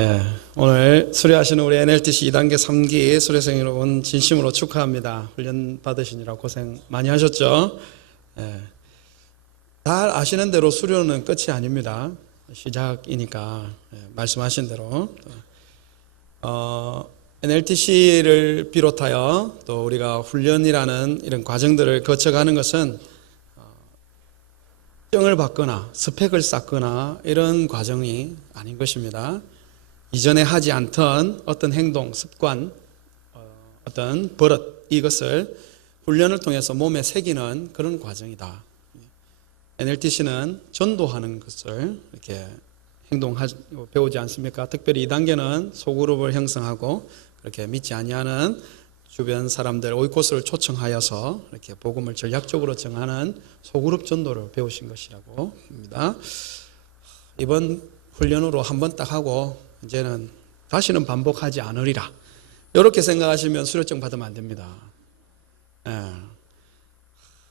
예, 오늘 수료하시는 우리 NLTC 2단계 3기 수료생 여러분 진심으로 축하합니다. 훈련 받으시느라 고생 많이 하셨죠? 예, 잘 아시는 대로 수료는 끝이 아닙니다. 시작이니까 말씀하신 대로 NLTC를 비롯하여 또 우리가 훈련이라는 이런 과정들을 거쳐가는 것은 정을 받거나 스펙을 쌓거나 이런 과정이 아닌 것입니다. 이전에 하지 않던 어떤 행동, 습관, 어떤 버릇, 이것을 훈련을 통해서 몸에 새기는 그런 과정이다. NLTC는 전도하는 것을 이렇게 배우지 않습니까? 특별히 2단계는 소그룹을 형성하고 그렇게 믿지 아니하는 주변 사람들 오이코스를 초청하여서 이렇게 복음을 전략적으로 정하는 소그룹 전도를 배우신 것이라고 봅니다. 이번 훈련으로 한번 딱 하고 이제는 다시는 반복하지 않으리라. 이렇게 생각하시면 수료증 받으면 안 됩니다.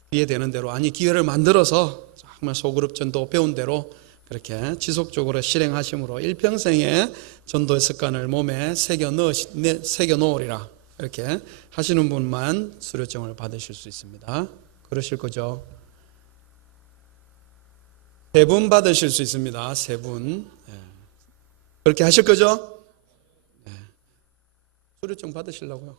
이해되는 대로, 아니 기회를 만들어서 정말 소그룹 전도 배운 대로 그렇게 지속적으로 실행하심으로 일평생의 전도의 습관을 몸에 새겨 놓으리라. 이렇게 하시는 분만 수료증을 받으실 수 있습니다. 그러실 거죠? 3분 받으실 수 있습니다. 3분. 그렇게 하실 거죠? 수료증 받으시려고요.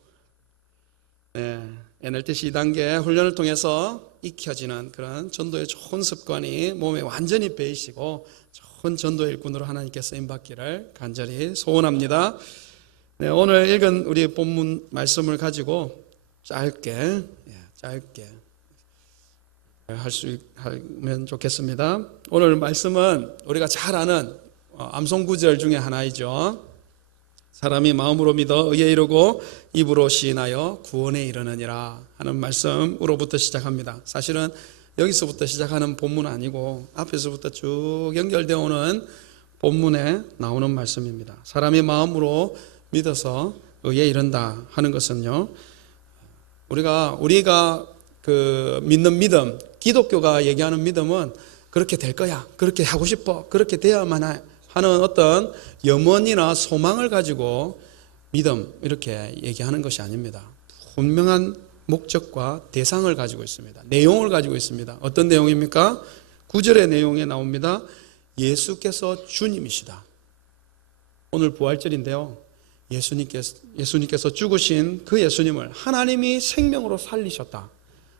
NLTC 2단계 훈련을 통해서 익혀지는 그런 전도의 좋은 습관이 몸에 완전히 배이시고 좋은 전도의 일꾼으로 하나님께 쓰임받기를 간절히 소원합니다. 오늘 읽은 우리 본문 말씀을 가지고 짧게 하면 좋겠습니다. 오늘 말씀은 우리가 잘 아는 암송구절 중에 하나이죠. 사람이 마음으로 믿어 의에 이르고 입으로 시인하여 구원에 이르느니라 하는 말씀으로부터 시작합니다. 사실은 여기서부터 시작하는 본문은 아니고 앞에서부터 쭉 연결되어 오는 본문에 나오는 말씀입니다. 사람이 마음으로 믿어서 의에 이른다 하는 것은요, 우리가 그 믿는 믿음, 기독교가 얘기하는 믿음은 그렇게 될 거야, 그렇게 하고 싶어, 그렇게 돼야만 하는 어떤 염원이나 소망을 가지고 믿음 이렇게 얘기하는 것이 아닙니다. 분명한 목적과 대상을 가지고 있습니다. 내용을 가지고 있습니다. 어떤 내용입니까? 9절의 내용에 나옵니다. 예수께서 주님이시다. 오늘 부활절인데요, 예수님께서 죽으신 그 예수님을 하나님이 생명으로 살리셨다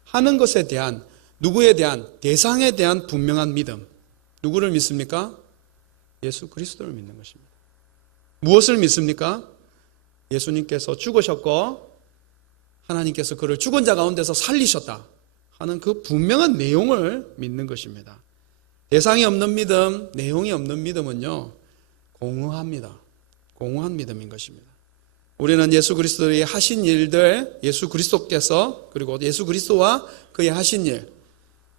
하는 것에 대한, 누구에 대한, 대상에 대한 분명한 믿음. 누구를 믿습니까? 예수 그리스도를 믿는 것입니다. 무엇을 믿습니까? 예수님께서 죽으셨고 하나님께서 그를 죽은 자 가운데서 살리셨다 하는 그 분명한 내용을 믿는 것입니다. 대상이 없는 믿음, 내용이 없는 믿음은요, 공허합니다. 공허한 믿음인 것입니다. 우리는 예수 그리스도의 하신 일들, 예수 그리스도께서, 그리고 예수 그리스도와 그의 하신 일,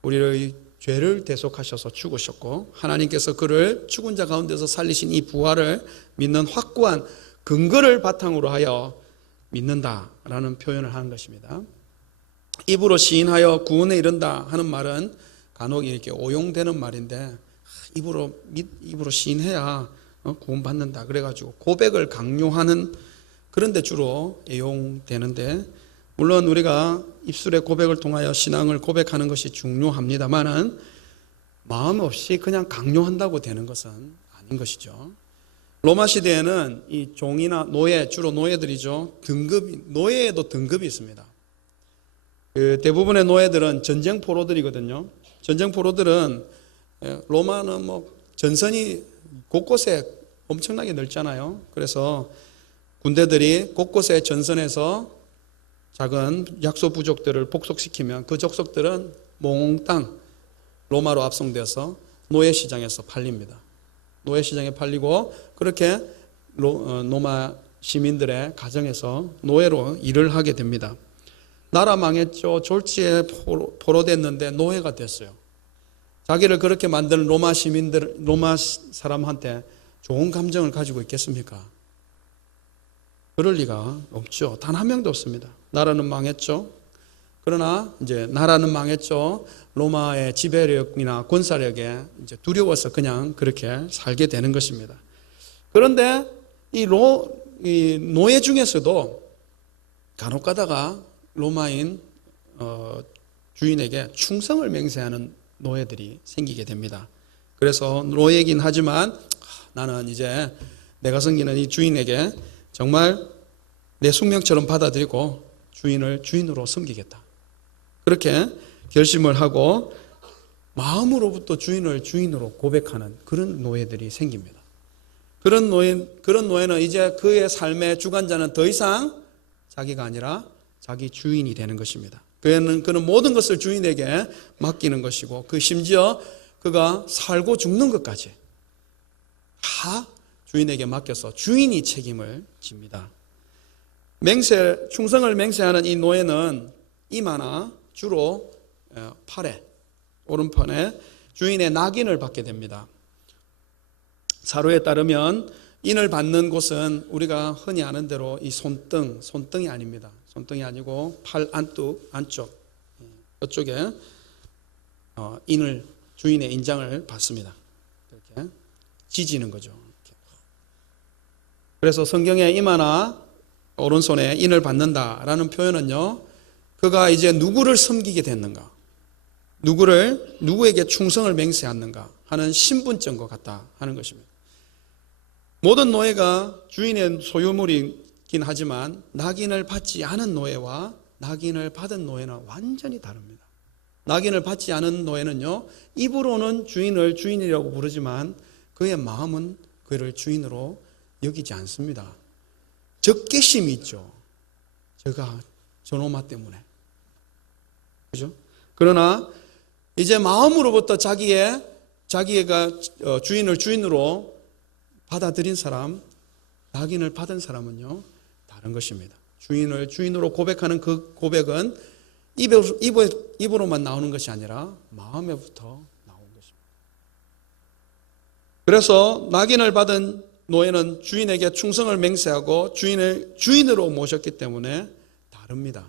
우리의 죄를 대속하셔서 죽으셨고 하나님께서 그를 죽은 자 가운데서 살리신 이 부활을 믿는 확고한 근거를 바탕으로 하여 믿는다라는 표현을 하는 것입니다. 입으로 시인하여 구원에 이른다 하는 말은 간혹 이렇게 오용되는 말인데, 입으로 시인해야 구원받는다 그래가지고 고백을 강요하는 그런 데 주로 애용되는데, 물론 우리가 입술의 고백을 통하여 신앙을 고백하는 것이 중요합니다만은 마음 없이 그냥 강요한다고 되는 것은 아닌 것이죠. 로마 시대에는 이 종이나 노예, 주로 노예들이죠. 노예에도 등급이 있습니다. 대부분의 노예들은 전쟁 포로들이거든요. 전쟁 포로들은, 로마는 전선이 곳곳에 엄청나게 넓잖아요. 그래서 군대들이 곳곳에 전선에서 작은 약소 부족들을 복속시키면 그 족속들은 몽땅 로마로 압송되어서 노예시장에서 팔립니다. 노예시장에 팔리고 그렇게 로마 시민들의 가정에서 노예로 일을 하게 됩니다. 나라 망했죠. 졸지에 포로됐는데 노예가 됐어요. 자기를 그렇게 만드는 로마 사람한테 좋은 감정을 가지고 있겠습니까? 그럴 리가 없죠. 단 한 명도 없습니다. 나라는 망했죠. 그러나 이제 나라는 망했죠. 로마의 지배력이나 군사력에 이제 두려워서 그냥 그렇게 살게 되는 것입니다. 그런데 이 노예 중에서도 간혹 가다가 로마인 주인에게 충성을 맹세하는 노예들이 생기게 됩니다. 그래서 노예이긴 하지만 나는 이제 내가 섬기는 이 주인에게 정말 내 숙명처럼 받아들이고 주인을 주인으로 섬기겠다. 그렇게 결심을 하고 마음으로부터 주인을 주인으로 고백하는 그런 노예들이 생깁니다. 그런 노예는 이제 그의 삶의 주관자는 더 이상 자기가 아니라 자기 주인이 되는 것입니다. 그는 모든 것을 주인에게 맡기는 것이고 심지어 그가 살고 죽는 것까지 다 주인에게 맡겨서 주인이 책임을 집니다. 충성을 맹세하는 이 노예는 이마나 주로 팔에 오른편에 주인의 낙인을 받게 됩니다. 사료에 따르면 인을 받는 곳은 우리가 흔히 아는 대로 이 손등이 아닙니다. 손등이 아니고 팔 안쪽 이쪽에 주인의 인장을 받습니다. 이렇게 지지는 거죠. 그래서 성경에 이마나 오른손에 인을 받는다라는 표현은요, 그가 이제 누구를 섬기게 됐는가, 누구에게 충성을 맹세하는가 하는 신분증과 같다 하는 것입니다. 모든 노예가 주인의 소유물이긴 하지만 낙인을 받지 않은 노예와 낙인을 받은 노예는 완전히 다릅니다. 낙인을 받지 않은 노예는요, 입으로는 주인을 주인이라고 부르지만 그의 마음은 그를 주인으로 여기지 않습니다. 적개심이 있죠. 제가 저놈아 때문에. 그죠? 그러나 이제 마음으로부터 자기가 주인을 주인으로 받아들인 사람, 낙인을 받은 사람은요, 다른 것입니다. 주인을 주인으로 고백하는 그 고백은 입으로만 나오는 것이 아니라 마음에부터 나온 것입니다. 그래서 낙인을 받은 노예는 주인에게 충성을 맹세하고 주인을 주인으로 모셨기 때문에 다릅니다.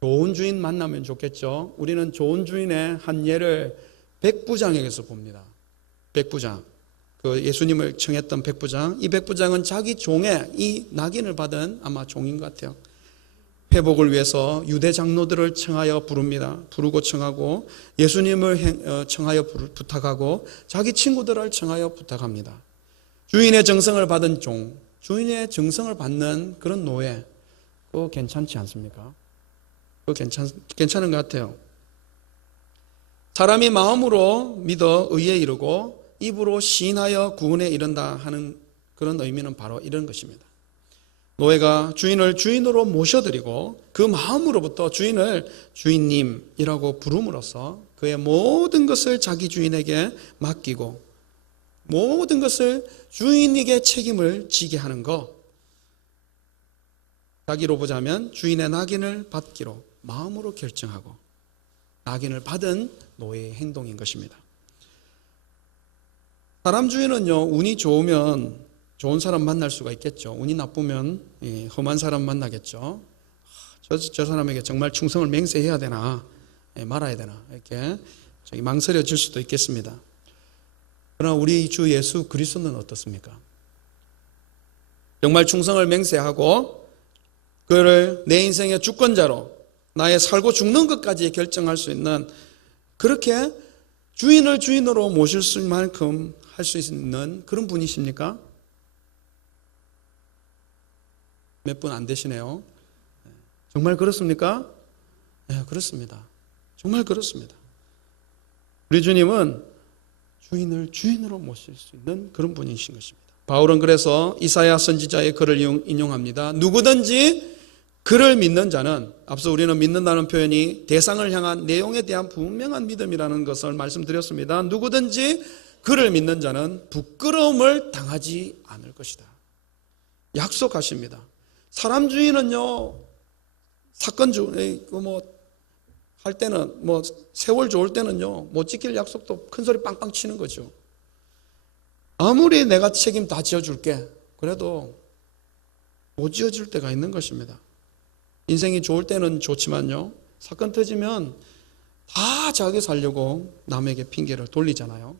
좋은 주인 만나면 좋겠죠. 우리는 좋은 주인의 한 예를 백부장에게서 봅니다. 백부장. 그 예수님을 청했던 백부장. 이 백부장은 자기 종의 이 낙인을 받은 아마 종인 것 같아요. 회복을 위해서 유대 장로들을 청하여 부르고 청하고 예수님을 청하여 부탁하고 자기 친구들을 청하여 부탁합니다. 주인의 정성을 받은 종, 주인의 정성을 받는 그런 노예, 그거 괜찮지 않습니까? 그거 괜찮은 것 같아요. 사람이 마음으로 믿어 의에 이르고 입으로 시인하여 구원에 이른다 하는 그런 의미는 바로 이런 것입니다. 노예가 주인을 주인으로 모셔드리고 그 마음으로부터 주인을 주인님이라고 부름으로써 그의 모든 것을 자기 주인에게 맡기고 모든 것을 주인에게 책임을 지게 하는 것, 자기로 보자면 주인의 낙인을 받기로 마음으로 결정하고 낙인을 받은 노예의 행동인 것입니다. 사람 주인은요, 운이 좋으면 좋은 사람 만날 수가 있겠죠. 운이 나쁘면 험한 사람 만나겠죠. 저 사람에게 정말 충성을 맹세해야 되나 말아야 되나 이렇게 망설여질 수도 있겠습니다. 그러나 우리 주 예수 그리스도는 어떻습니까? 정말 충성을 맹세하고 그를 내 인생의 주권자로 나의 살고 죽는 것까지 결정할 수 있는, 그렇게 주인을 주인으로 모실 수 만큼 할 수 있는 그런 분이십니까? 몇 분 안 되시네요. 정말 그렇습니까? 네, 그렇습니다. 정말 그렇습니다. 우리 주님은 주인을 주인으로 모실 수 있는 그런 분이신 것입니다. 바울은 그래서 이사야 선지자의 글을 인용합니다. 누구든지 그를 믿는 자는, 앞서 우리는 믿는다는 표현이 대상을 향한 내용에 대한 분명한 믿음이라는 것을 말씀드렸습니다. 누구든지 그를 믿는 자는 부끄러움을 당하지 않을 것이다. 약속하십니다. 사람 주인은요, 사건 할 때는 세월 좋을 때는요, 못 지킬 약속도 큰 소리 빵빵 치는 거죠. 아무리 내가 책임 다 지어줄게, 그래도 못 지어줄 때가 있는 것입니다. 인생이 좋을 때는 좋지만요, 사건 터지면 다 자기 살려고 남에게 핑계를 돌리잖아요.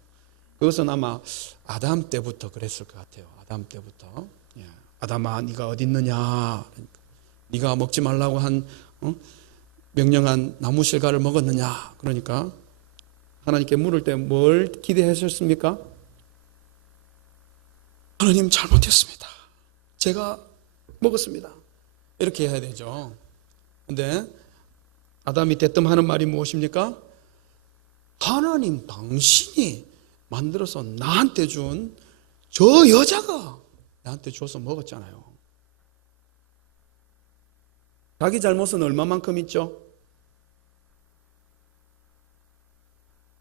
그것은 아마 아담 때부터 그랬을 것 같아요. 아담 때부터. 예. 아담아, 네가 어디 있느냐? 네가 먹지 말라고 한 명령한 나무 실과를 먹었느냐? 그러니까 하나님께 물을 때 뭘 기대하셨습니까? 하나님 잘못했습니다. 제가 먹었습니다. 이렇게 해야 되죠. 근데 아담이 대뜸 하는 말이 무엇입니까? 하나님 당신이 만들어서 나한테 준 저 여자가 나한테 줘서 먹었잖아요. 자기 잘못은 얼마만큼 있죠?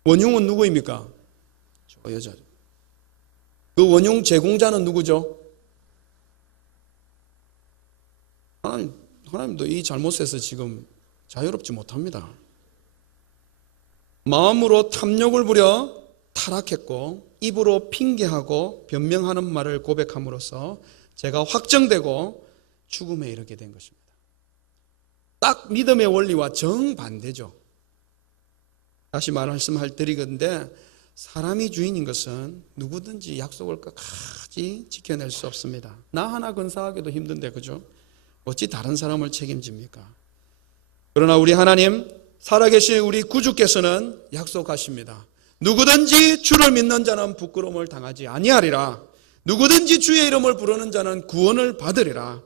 원흉은 누구입니까? 저 여자죠. 그 원흉 제공자는 누구죠? 하나님도 이 잘못에서 지금 자유롭지 못합니다. 마음으로 탐욕을 부려 타락했고 입으로 핑계하고 변명하는 말을 고백함으로써 제가 확정되고 죽음에 이르게 된 것입니다. 딱 믿음의 원리와 정반대죠. 다시 말씀할 드리건데 사람이 주인인 것은 누구든지 약속을 끝까지 지켜낼 수 없습니다. 나 하나 건사하기도 힘든데 그죠? 어찌 다른 사람을 책임집니까? 그러나 우리 하나님 살아계신 우리 구주께서는 약속하십니다. 누구든지 주를 믿는 자는 부끄러움을 당하지 아니하리라. 누구든지 주의 이름을 부르는 자는 구원을 받으리라.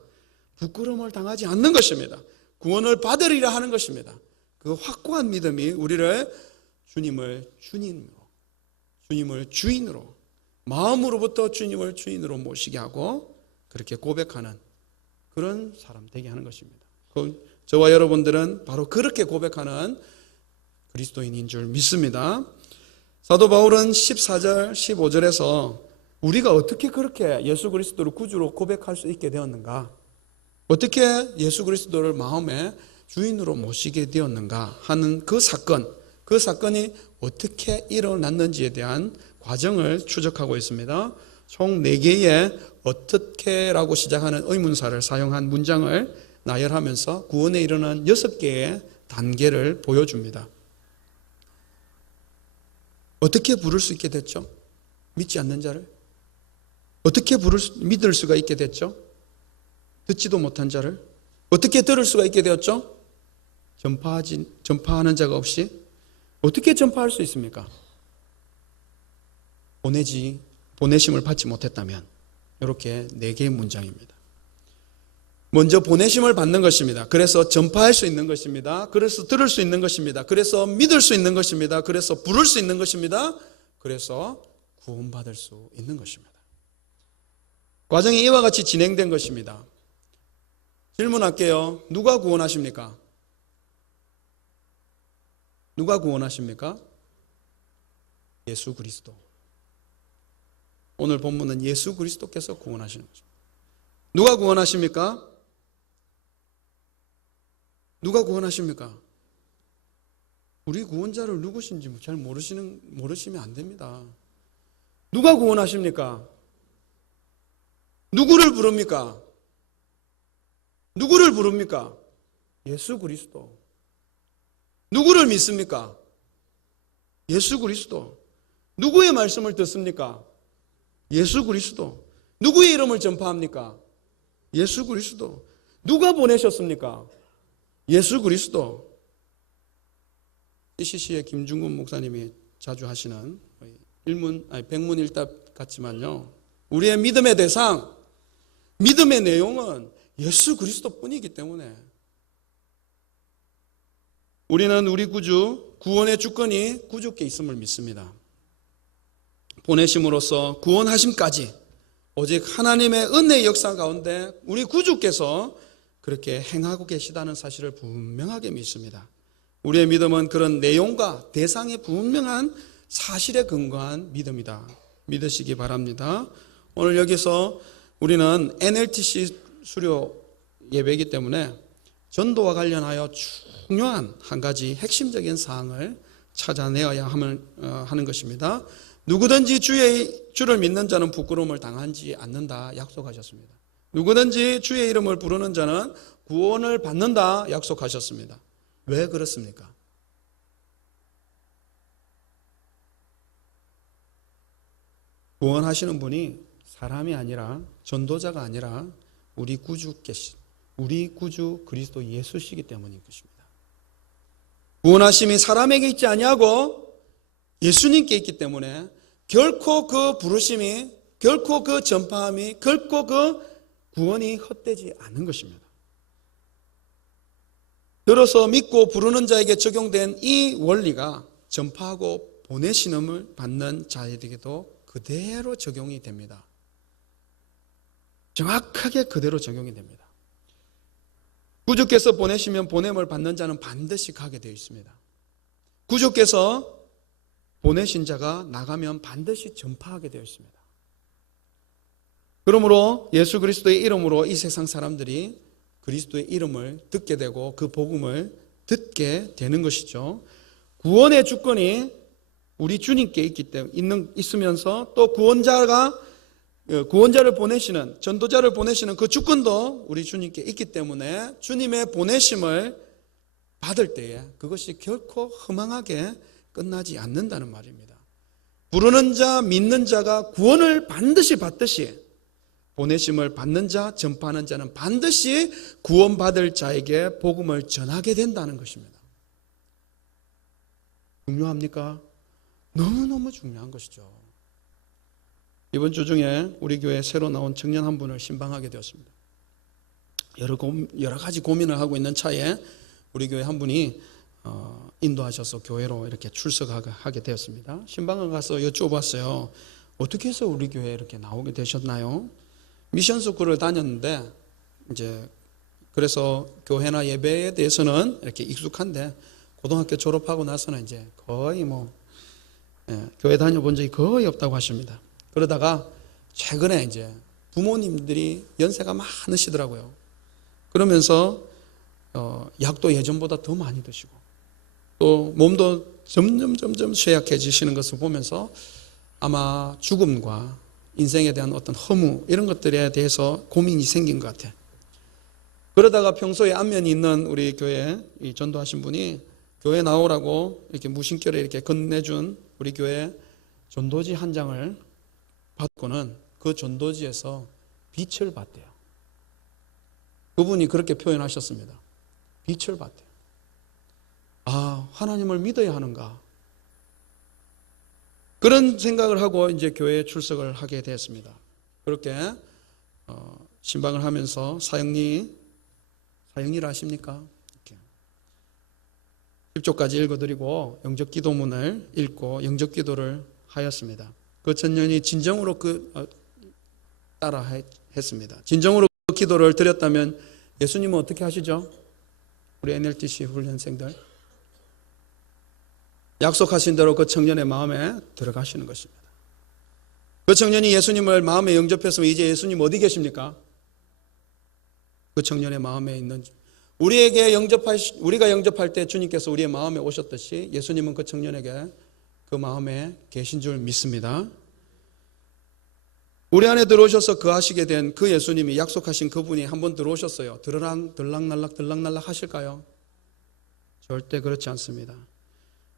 부끄러움을 당하지 않는 것입니다. 구원을 받으리라 하는 것입니다. 그 확고한 믿음이 우리를 주님을 주인으로 마음으로부터 주님을 주인으로 모시게 하고 그렇게 고백하는 그런 사람 되게 하는 것입니다. 저와 여러분들은 바로 그렇게 고백하는 그리스도인인 줄 믿습니다. 사도 바울은 14절, 15절에서 우리가 어떻게 그렇게 예수 그리스도를 구주로 고백할 수 있게 되었는가? 어떻게 예수 그리스도를 마음의 주인으로 모시게 되었는가 하는 그 사건이 어떻게 일어났는지에 대한 과정을 추적하고 있습니다. 총 4개의 어떻게라고 시작하는 의문사를 사용한 문장을 나열하면서 구원에 이르는 6개의 단계를 보여줍니다. 어떻게 부를 수 있게 됐죠? 믿지 않는 자를? 어떻게 믿을 수가 있게 됐죠? 듣지도 못한 자를? 어떻게 들을 수가 있게 되었죠? 전파하는 자가 없이? 어떻게 전파할 수 있습니까? 보내심을 받지 못했다면 이렇게 4개의 문장입니다. 먼저 보내심을 받는 것입니다. 그래서 전파할 수 있는 것입니다. 그래서 들을 수 있는 것입니다. 그래서 믿을 수 있는 것입니다. 그래서 부를 수 있는 것입니다. 그래서 구원받을 수 있는 것입니다. 과정이 이와 같이 진행된 것입니다. 질문할게요. 누가 구원하십니까? 누가 구원하십니까? 예수 그리스도. 오늘 본문은 예수 그리스도께서 구원하시는 거죠. 누가 구원하십니까? 누가 구원하십니까? 우리 구원자를 누구신지 잘 모르시면 안 됩니다. 누가 구원하십니까? 누구를 부릅니까? 누구를 부릅니까? 예수 그리스도. 누구를 믿습니까? 예수 그리스도. 누구의 말씀을 듣습니까? 예수 그리스도. 누구의 이름을 전파합니까? 예수 그리스도. 누가 보내셨습니까? 예수 그리스도. CCC의 김중근 목사님이 자주 하시는 백문일답 같지만요. 우리의 믿음의 대상, 믿음의 내용은 예수 그리스도뿐이기 때문에 우리는 우리 구원의 주권이 구주께 있음을 믿습니다. 보내심으로써 구원하심까지 오직 하나님의 은혜의 역사 가운데 우리 구주께서 그렇게 행하고 계시다는 사실을 분명하게 믿습니다. 우리의 믿음은 그런 내용과 대상의 분명한 사실에 근거한 믿음이다. 믿으시기 바랍니다. 오늘 여기서 우리는 NLTC 수료 예배이기 때문에 전도와 관련하여 중요한 한 가지 핵심적인 사항을 찾아내어야 하는 것입니다. 누구든지 주를 믿는 자는 부끄러움을 당하지 않는다 약속하셨습니다. 누구든지 주의 이름을 부르는 자는 구원을 받는다 약속하셨습니다. 왜 그렇습니까? 구원하시는 분이 사람이 아니라 전도자가 아니라 우리 구주 그리스도 예수시기 때문인 것입니다. 구원하심이 사람에게 있지 아니하고 예수님께 있기 때문에 결코 그 부르심이, 결코 그 전파함이, 결코 그 구원이 헛되지 않는 것입니다. 들어서 믿고 부르는 자에게 적용된 이 원리가 전파하고 보내시음을 받는 자에게도 그대로 적용이 됩니다. 정확하게 그대로 적용이 됩니다. 구주께서 보내시면 보냄을 받는 자는 반드시 가게 되어 있습니다. 구주께서 보내신 자가 나가면 반드시 전파하게 되어 있습니다. 그러므로 예수 그리스도의 이름으로 이 세상 사람들이 그리스도의 이름을 듣게 되고 그 복음을 듣게 되는 것이죠. 구원의 주권이 우리 주님께 있기 때문에 있으면서 또 구원자를 보내시는, 전도자를 보내시는 그 주권도 우리 주님께 있기 때문에 주님의 보내심을 받을 때에 그것이 결코 허망하게 끝나지 않는다는 말입니다. 부르는 자, 믿는 자가 구원을 반드시 받듯이 보내심을 받는 자, 전파하는 자는 반드시 구원받을 자에게 복음을 전하게 된다는 것입니다. 중요합니까? 너무너무 중요한 것이죠. 이번 주 중에 우리 교회에 새로 나온 청년 한 분을 신방하게 되었습니다. 여러 가지 고민을 하고 있는 차에 우리 교회 한 분이 인도하셔서 교회로 이렇게 출석하게 되었습니다. 신방을 가서 여쭤봤어요. 어떻게 해서 우리 교회에 이렇게 나오게 되셨나요? 미션 스쿨을 다녔는데 이제 그래서 교회나 예배에 대해서는 이렇게 익숙한데 고등학교 졸업하고 나서는 이제 거의 교회 다녀본 적이 거의 없다고 하십니다. 그러다가 최근에 이제 부모님들이 연세가 많으시더라고요. 그러면서 약도 예전보다 더 많이 드시고 또 몸도 점점 쇠약해지시는 것을 보면서 아마 죽음과 인생에 대한 어떤 허무 이런 것들에 대해서 고민이 생긴 것 같아요. 그러다가 평소에 안면이 있는 우리 교회 이 전도하신 분이 교회 나오라고 이렇게 무심결에 이렇게 건네준 우리 교회 전도지 한 장을 받고는 그 전도지에서 빛을 봤대요. 그분이 그렇게 표현하셨습니다. 빛을 봤대요. 아, 하나님을 믿어야 하는가? 그런 생각을 하고 이제 교회에 출석을 하게 되었습니다. 그렇게 신방을 하면서 사형리를 아십니까? 10조까지 읽어드리고 영접 기도문을 읽고 영접 기도를 하였습니다. 그 청년이 진정으로 따라 했습니다. 진정으로 그 기도를 드렸다면 예수님은 어떻게 하시죠? 우리 NLTC 훈련생들 약속하신 대로 그 청년의 마음에 들어가시는 것입니다. 그 청년이 예수님을 마음에 영접했으면 이제 예수님 어디 계십니까? 그 청년의 마음에 있는 우리가 영접할 때 주님께서 우리의 마음에 오셨듯이 예수님은 그 청년에게 그 마음에 계신 줄 믿습니다. 우리 안에 들어오셔서 거하시게 된 그 예수님이 약속하신 그분이 한번 들어오셨어요. 들락날락 하실까요? 절대 그렇지 않습니다.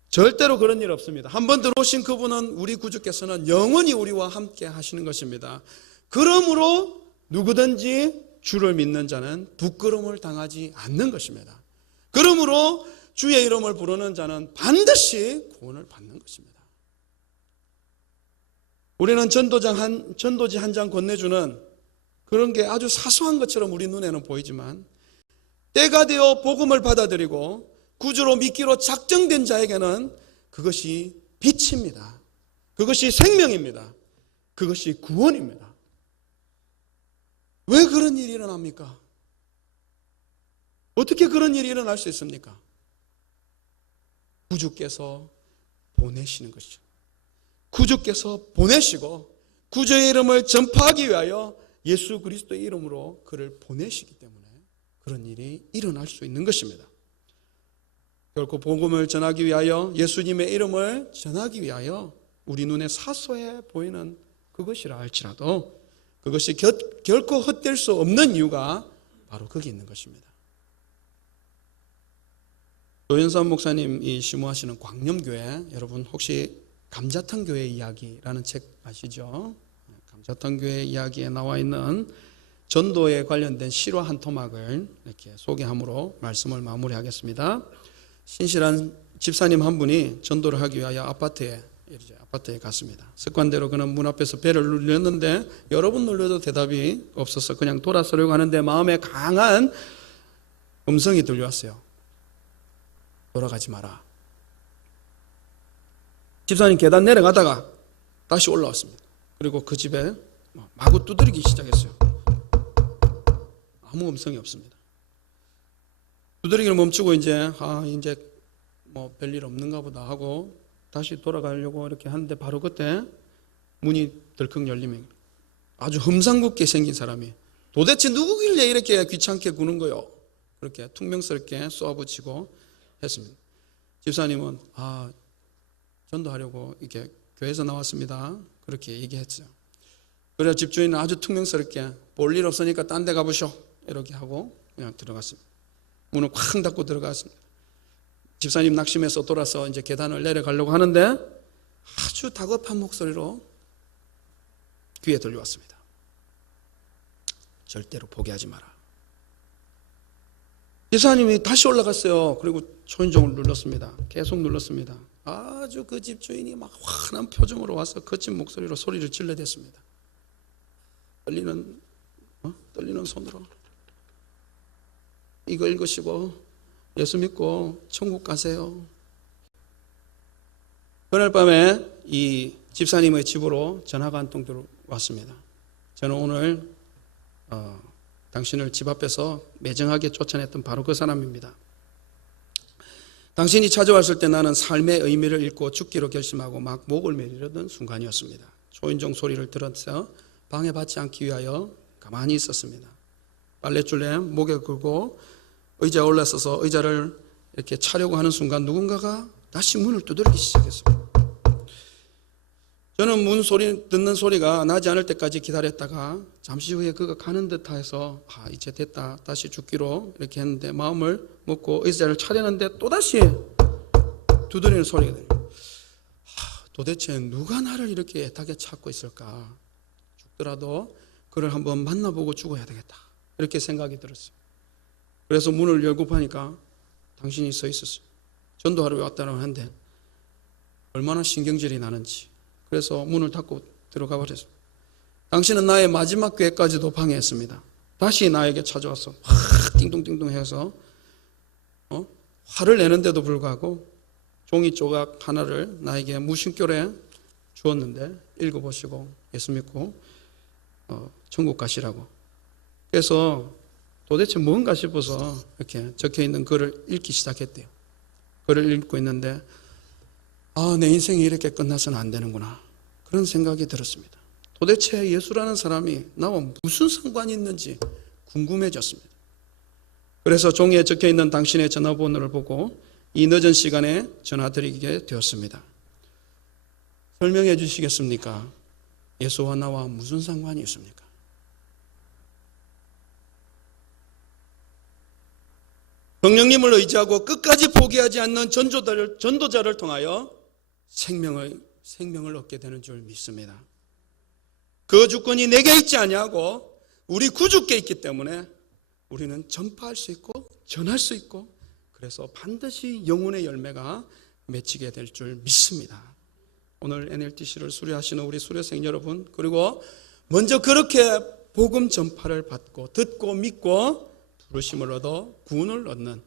절대로 그런 일 없습니다. 한번 들어오신 그분은 우리 구주께서는 영원히 우리와 함께 하시는 것입니다. 그러므로 누구든지 주를 믿는 자는 부끄러움을 당하지 않는 것입니다. 그러므로 주의 이름을 부르는 자는 반드시 구원을 받는 것입니다. 우리는 전도지 한 장 건네주는 그런 게 아주 사소한 것처럼 우리 눈에는 보이지만 때가 되어 복음을 받아들이고 구주로 믿기로 작정된 자에게는 그것이 빛입니다. 그것이 생명입니다. 그것이 구원입니다. 왜 그런 일이 일어납니까? 어떻게 그런 일이 일어날 수 있습니까? 구주께서 보내시는 것이죠. 구주께서 보내시고 구주의 이름을 전파하기 위하여 예수 그리스도의 이름으로 그를 보내시기 때문에 그런 일이 일어날 수 있는 것입니다. 결코 복음을 전하기 위하여 예수님의 이름을 전하기 위하여 우리 눈에 사소해 보이는 그것이라 할지라도 그것이 결코 헛될 수 없는 이유가 바로 거기 있는 것입니다. 노현삼 목사님이 심호하시는 광염교회 여러분 혹시 감자탕 교회 이야기라는 책 아시죠? 감자탕 교회 이야기에 나와 있는 전도에 관련된 실화 한 토막을 이렇게 소개함으로 말씀을 마무리하겠습니다. 신실한 집사님 한 분이 전도를 하기 위하여 아파트에 갔습니다. 습관대로 그는 문 앞에서 벨을 눌렸는데 여러 번 눌려도 대답이 없어서 그냥 돌아서려고 하는데 마음에 강한 음성이 들려왔어요. 돌아가지 마라. 집사님 계단 내려가다가 다시 올라왔습니다. 그리고 그 집에 마구 두드리기 시작했어요. 아무 음성이 없습니다. 두드리기를 멈추고 이제 뭐 별일 없는가 보다 하고 다시 돌아가려고 이렇게 하는데 바로 그때 문이 덜컥 열리면 아주 흠상궂게 생긴 사람이 도대체 누구길래 이렇게 귀찮게 구는 거요? 그렇게 퉁명스럽게 쏘아붙이고 했습니다. 집사님은 전도하려고 이렇게 교회에서 나왔습니다. 그렇게 얘기했어요. 그래서 집주인은 아주 퉁명스럽게 볼 일 없으니까 딴 데 가보쇼 이렇게 하고 그냥 들어갔습니다. 문을 쾅 닫고 들어갔습니다. 집사님 낙심해서 돌아서 이제 계단을 내려가려고 하는데 아주 다급한 목소리로 귀에 들려왔습니다. 절대로 포기하지 마라. 집사님이 다시 올라갔어요. 그리고 초인종을 눌렀습니다. 계속 눌렀습니다. 아주 그 집주인이 막 환한 표정으로 와서 거친 목소리로 소리를 질러댔습니다. 떨리는 손으로 이거 읽으시고 예수 믿고 천국 가세요. 그날 밤에 이 집사님의 집으로 전화가 한 통 들어왔습니다. 저는 오늘 당신을 집 앞에서 매정하게 쫓아냈던 바로 그 사람입니다. 당신이 찾아왔을 때 나는 삶의 의미를 잃고 죽기로 결심하고 막 목을 매리려던 순간이었습니다. 초인종 소리를 들어서 방해받지 않기 위하여 가만히 있었습니다. 빨랫줄에 목에 걸고 의자에 올라서서 의자를 이렇게 차려고 하는 순간 누군가가 다시 문을 두드리기 시작했습니다. 저는 문 소리 듣는 소리가 나지 않을 때까지 기다렸다가 잠시 후에 그가 가는 듯해서 이제 됐다 다시 죽기로 이렇게 했는데 마음을 먹고 의자를 차렸는데 또다시 두드리는 소리가 들려요. 도대체 누가 나를 이렇게 애타게 찾고 있을까? 죽더라도 그를 한번 만나보고 죽어야 되겠다 이렇게 생각이 들었어요. 그래서 문을 열고 보니까 당신이 서 있었어요. 전도하러 왔다고 하는데 얼마나 신경질이 나는지. 그래서 문을 닫고 들어가 버렸어요. 당신은 나의 마지막 기회까지도 방해했습니다. 다시 나에게 찾아와서 띵동띵동 해서 화를 내는데도 불구하고 종이 조각 하나를 나에게 무심결에 주었는데 읽어보시고 예수 믿고 천국 가시라고. 그래서 도대체 뭔가 싶어서 이렇게 적혀있는 글을 읽기 시작했대요. 글을 읽고 있는데 내 인생이 이렇게 끝나서는 안 되는구나 그런 생각이 들었습니다. 도대체 예수라는 사람이 나와 무슨 상관이 있는지 궁금해졌습니다. 그래서 종이에 적혀있는 당신의 전화번호를 보고 이 늦은 시간에 전화드리게 되었습니다. 설명해 주시겠습니까? 예수와 나와 무슨 상관이 있습니까? 성령님을 의지하고 끝까지 포기하지 않는 전도자를 통하여 생명을 얻게 되는 줄 믿습니다. 그 주권이 내게 있지 아니하고 우리 구주께 있기 때문에 우리는 전파할 수 있고 전할 수 있고 그래서 반드시 영혼의 열매가 맺히게 될 줄 믿습니다. 오늘 NLTC를 수료하시는 우리 수료생 여러분, 그리고 먼저 그렇게 복음 전파를 받고 듣고 믿고 부르심을 얻어 구원을 얻는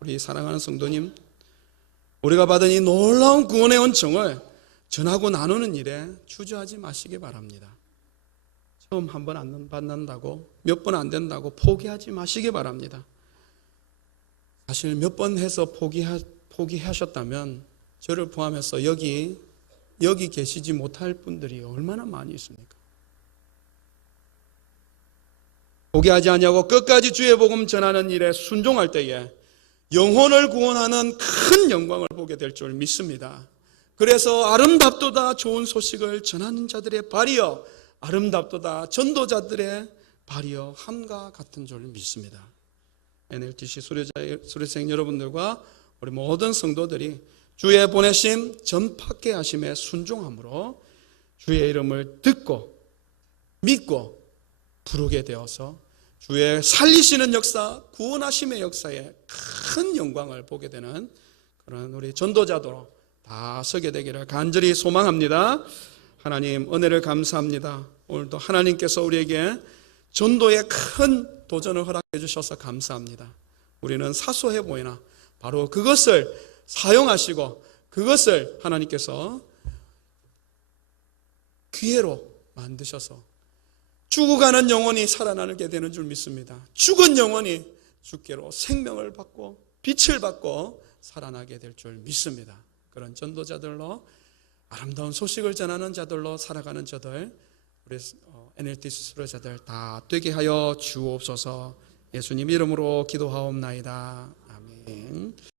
우리 사랑하는 성도님, 우리가 받은 이 놀라운 구원의 은총을 전하고 나누는 일에 주저하지 마시기 바랍니다. 처음 한 번 안 받는다고 몇 번 안 된다고 포기하지 마시기 바랍니다. 사실 몇 번 해서 포기하셨다면 저를 포함해서 여기 계시지 못할 분들이 얼마나 많이 있습니까? 포기하지 아니하고 끝까지 주의 복음 전하는 일에 순종할 때에 영혼을 구원하는 큰 영광을 보게 될 줄 믿습니다. 그래서 아름답도다 좋은 소식을 전하는 자들의 발이여 아름답도다 전도자들의 발이여 함과 같은 줄 믿습니다. NLTC 수료생 여러분들과 우리 모든 성도들이 주의 보내심 전파케 하심에 순종함으로 주의 이름을 듣고 믿고 부르게 되어서 주의 살리시는 역사, 구원하심의 역사에 큰 영광을 보게 되는 그런 우리 전도자도로 다 서게 되기를 간절히 소망합니다. 하나님 은혜를 감사합니다. 오늘도 하나님께서 우리에게 전도에 큰 도전을 허락해 주셔서 감사합니다. 우리는 사소해 보이나 바로 그것을 사용하시고 그것을 하나님께서 기회로 만드셔서 죽어가는 영혼이 살아나게 되는 줄 믿습니다. 죽은 영혼이 주께로 생명을 받고 빛을 받고 살아나게 될 줄 믿습니다. 그런 전도자들로 아름다운 소식을 전하는 자들로 살아가는 저들, 우리 NLT 수료자들 다 되게 하여 주옵소서. 예수님 이름으로 기도하옵나이다. 아멘.